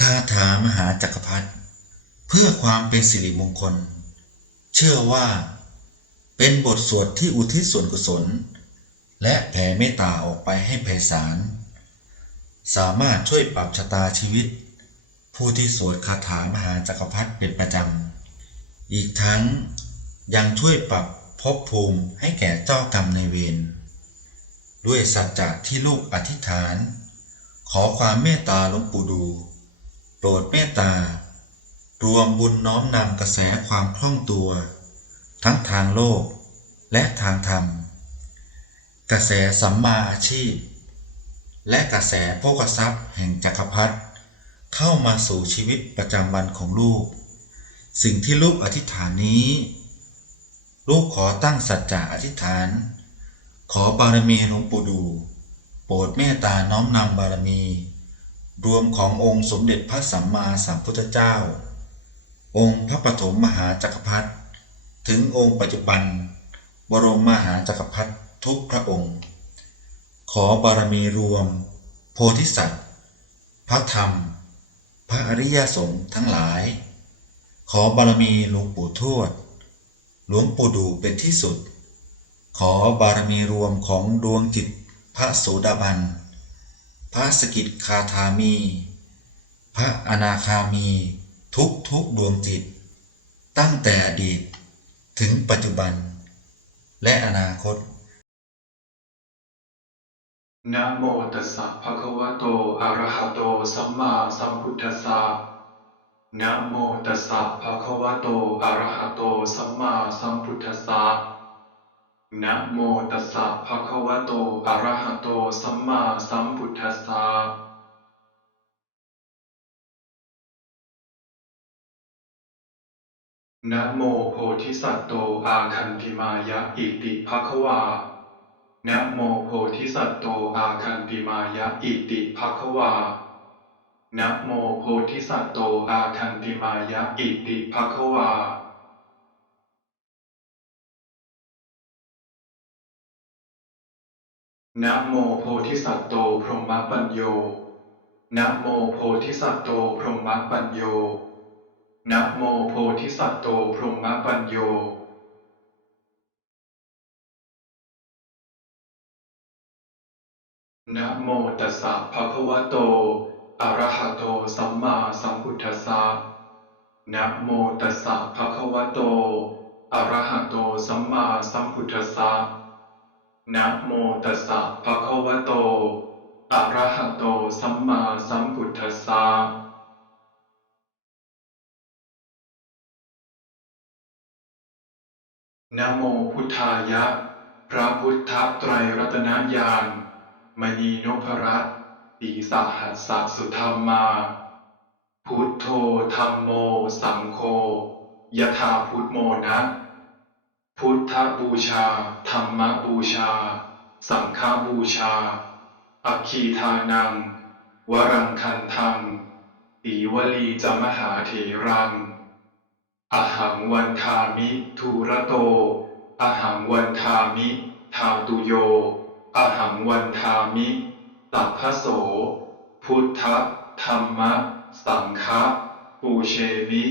คาถามหาจักรพรรดิเพื่อความเป็นสิริมงคล เชื่อว่า เป็นบทสวดที่อุทิศส่วนกุศล และแผ่เมตตาออกไปให้ไพศาลสามารถช่วยปรับชะตาชีวิต ผู้ที่สวดคาถามหาจักรพรรดิเป็นประจำ อีกทั้งยังช่วยปรับภพภูมิให้แก่เจ้ากรรมในเวรด้วยสัจจะที่ลูกอธิษฐาน ขอความเมตตาหลวงปู่ดู โปรดเมตตา รวมบุญน้อมนำกระแสความคล่องตัว ทั้งทางโลกและทางธรรม กระแสสัมมาอาชีพ และกระแสโภคทรัพย์แห่งจักรพรรดิเข้ามาสู่ชีวิตประจำวันของลูก สิ่งที่ลูกอธิษฐานนี้ ลูกขอตั้งสัจจะอธิษฐาน ขอบารมีหลวงปู่ดู โปรดเมตตาน้อมนำบารมี รวมขององค์สมเด็จพระสัมมาสัมพุทธเจ้า องค์พระปฐมมหาจักรพรรดิถึงองค์ปัจจุบัน บรมมหาจักรพรรดิทุกพระองค์ ขอบารมีรวม โพธิสัตว์ พระธรรม พระอริยสงฆ์ทั้งหลาย ขอบารมีหลวงปู่ทวด หลวงปู่ดูเป็นที่สุด ขอบารมีรวมของดวงจิตพระโสดาบัน พระสกิทคาธามี พระอนาคามี ทุกทุกดวงจิต ตั้งแต่อดีต ถึงปัจจุบัน และอนาคตนะโมตัสสะภะคะวะโตอะระหะโตสัมมาสัมพุทธัสสะนะโมตัสสะภะคะวะโตอะระหะโตสัมมาสัมพุทธัสสะ นะโมตัสสะภะคะวะโต อะระหะโต สัมมาสัมพุทธัสสะนะโมโพธิสัตว์โต อาคันติมายะ อิติภะคะวานะโมโพธิสัตว์โต อาคันติมายะ อิติภะคะวานะโมโพธิสัตว์โต อาคันติมายะ อิติภะคะวา นะโมโพธิสัตว์โตพรหมปัญโยนะโมโพธิสัตว์โตพรหมปัญโยนะโมโพธิสัตว์โตพรหมปัญโยนะโมตัสสะภะคะวะโต อะระหะโต สัมมาสัมพุทธัสสะนะโมตัสสะภะคะวะโต อะระหะโต สัมมาสัมพุทธัสสะ นะโมตัสสะภะคะวะโต อะระหะโต สัมมาสัมพุทธัสสะนะโมพุทธายะ พระพุทธไตรรัตนญาณมณีนพรัตน์ปีสหัสสะสุธรรมา พุทโธธรรมโม สังโฆยถาพุทโมนะ พุทธบูชา ธรรมบูชา สังฆบูชา อัคคีทานัง วรังคันทังตีวลีจมหาเถรัง อหังวันทามิทูระโต อหังวันทามิ ทาตุโย อหังวันทามิสัพพโส พุทธ ธรรมะ สังฆปูเชมิ